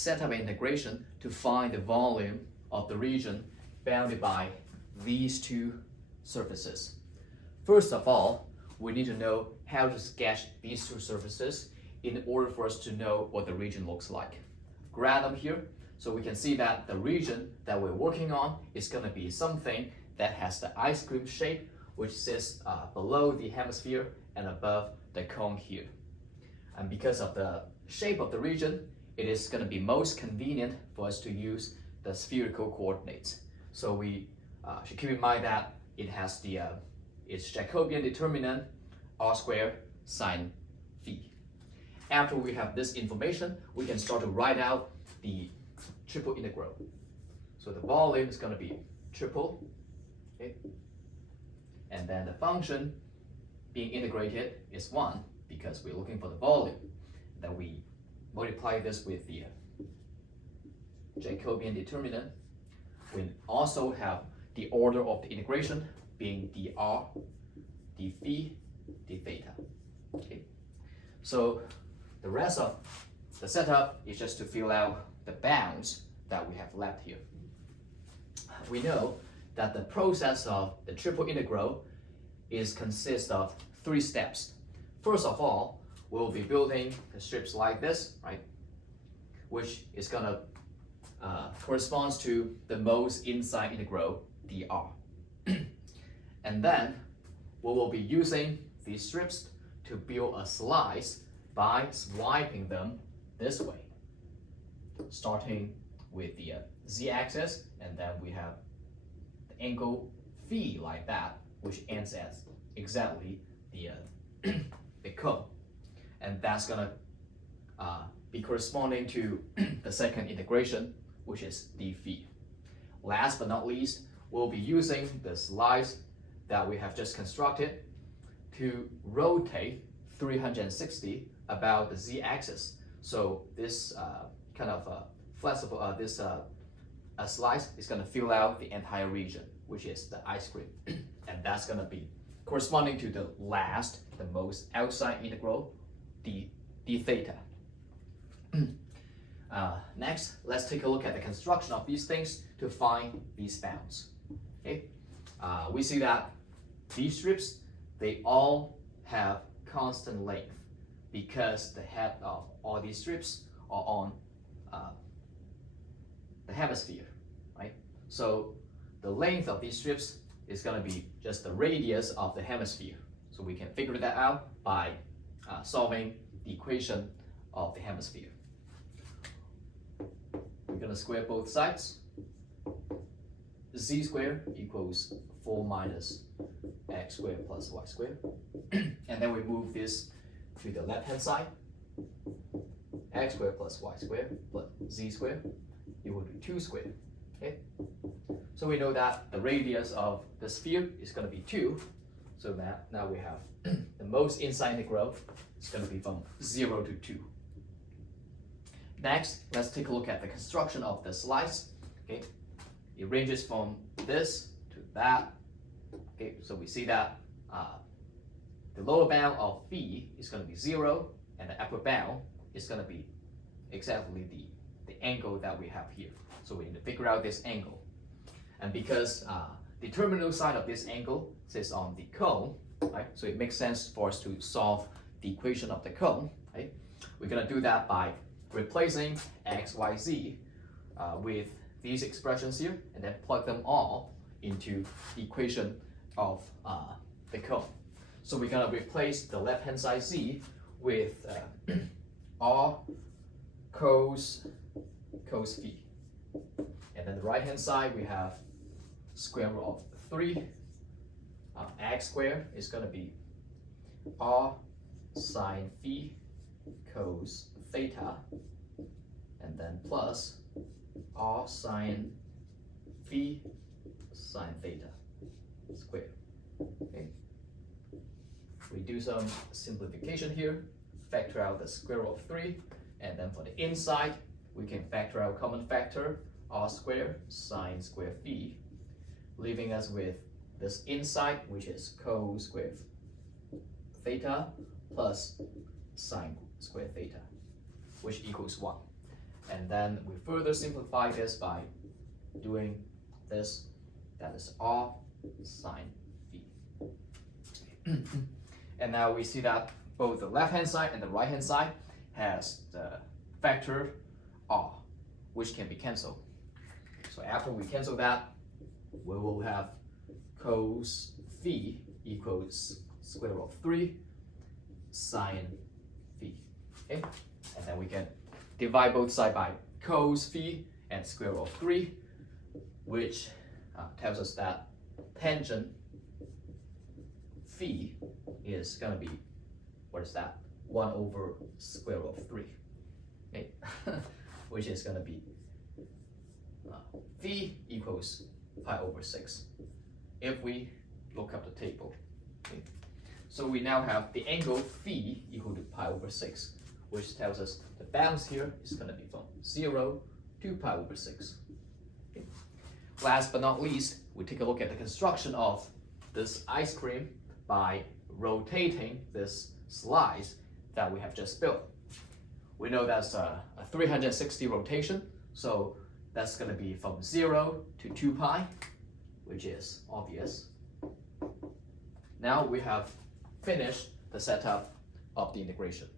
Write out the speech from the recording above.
set up an integration to find the volume of the region bounded by these two surfaces. First of all, we need to know how to sketch these two surfaces in order for us to know what the region looks like. Grab them here so we can see that the region that we're working on is going to be something that has the ice cream shape, which sits below the hemisphere and above the cone here. And because of the shape of the region, it is going to be most convenient for us to use the spherical coordinates. So we should keep in mind that it has its Jacobian determinant r squared sine phi. After we have this information, we can start to write out the triple integral. So the volume is going to be triple, okay? And then the function being integrated is 1 because we're looking for the volume. Then we multiply this with the Jacobian determinant. We also have the order of the integration being dr, d phi, d theta. Okay. So the rest of the setup is just to fill out the bounds that we have left here. We know that the process of the triple integral consists of 3 steps. First of all, we'll be building the strips like this, right? Which is gonna corresponds to the most inside integral dr. And then we will be using these strips to build a slice by swiping them this way, starting with the z-axis, and then we have the angle phi like that, which ends at exactly the the cone, and that's gonna be corresponding to the second integration, which is d phi. Last but not least, we'll be using the slice that we have just constructed to rotate 360 about the z-axis. So this kind of flexible, a slice is going to fill out the entire region, which is the ice cream, and that's going to be corresponding to the last, the most outside integral, d theta. Next, let's take a look at the construction of these things to find these bounds. Okay, we see that these strips, they all have constant length because the head of all these strips are on the hemisphere, right? So the length of these strips is going to be just the radius of the hemisphere. So we can figure that out by solving the equation of the hemisphere. We're going to square both sides. Z squared equals 4 minus x squared plus y squared. And then we move this to the left hand side. X squared plus y squared plus z squared equal to 2 squared. Okay? So we know that the radius of the sphere is going to be 2. So now we have the most inside integral is going to be from 0 to 2. Next, let's take a look at the construction of the slice. Okay? It ranges from this to that. Okay, so we see that the lower bound of phi is going to be 0, and the upper bound is going to be exactly the angle that we have here. So we need to figure out this angle. And because the terminal side of this angle sits on the cone, right? So it makes sense for us to solve the equation of the cone, right? We're going to do that by replacing x, y, z with these expressions here, and then plug them all into the equation of the cone. So we're going to replace the left-hand side z with r cos phi. And then the right-hand side, we have square root of 3. X squared is going to be r sine phi cos theta, and then plus r sine phi sine theta squared. Okay. We do some simplification here, factor out the square root of 3, and then for the inside, we can factor out common factor r squared sine square phi, leaving us with this inside, which is cos squared theta plus sine squared theta, which equals 1. And then we further simplify this by doing this, that is r sine v. And now we see that both the left hand side and the right hand side has the factor r, which can be cancelled. So after we cancel that, we will have cos phi equals square root of 3 sine phi. Okay? And then we can divide both sides by cos phi and square root of 3, which tells us that tangent phi is going to be, what is that? 1 over square root of 3. Okay? Which is going to be phi equals pi over 6. If we look up the table. Okay? So we now have the angle phi equal to pi over 6, which tells us the balance here is going to be from 0 to pi over 6. Okay. Last but not least, we take a look at the construction of this ice cream by rotating this slice that we have just built. We know that's a 360 rotation, so that's going to be from 0 to 2 pi, which is obvious. Now we have finished the setup of the integration.